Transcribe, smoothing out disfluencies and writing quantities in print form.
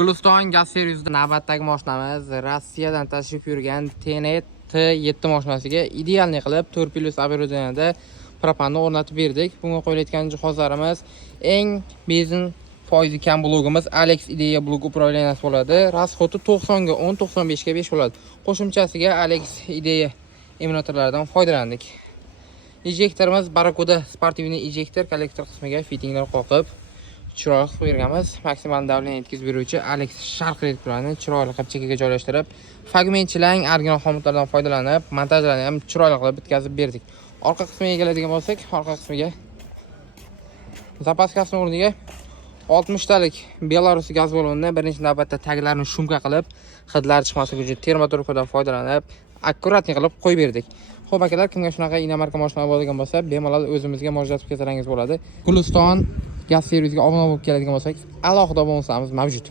Guliston gaz servisida navbatdagi mashinamiz Rossiyadan tashrif buyurgan Tenet T7 mashinasiga idealniy qilib 4+ оборудованияda propanni o'rnatib berdik. Bunga qo'yilayotgan jihozlarimiz eng benzin foizi kam blogimiz Alex Idea blok управленияsi bo'ladi. Расходi 90 ga 10, 95 ga 5 bo'ladi. Qo'shimchasiga Alex Idea emulyatorlaridan foydalandik. Ejektorimiz Barakuda sportivniy ejektor kollektor qismiga fittinglar qoqib chiroyli qilib berganmiz. Maksimal davleniya yetkazib beruvchi Alex Shark elektrolarni chiroyli qilib chekkaga joylashtirib, fragmentchilang original xomutlardan foydalanib, montajlarni ham chiroyli qilib bitkazib berdik. Orqa qismiga keladigan bo'lsak, orqa qismiga zapaskasining o'rniga 60 talik Belarus gaz balonini birinchi navbatda taglarini shumka qilib, hidlar chiqmasligi uchun termoturkadan foydalanib, akkuratni qilib qo'yib berdik. Xo'p akalar, kimga shunaqa inomarka mashina bo'ladigan bo'lsa, bemalol o'zimizga mo'jazatib kelsangiz bo'ladi. Guliston gaz servisiga obuna bo'lib keladigan bo'lsak, alohida bonuslarimiz mavjud.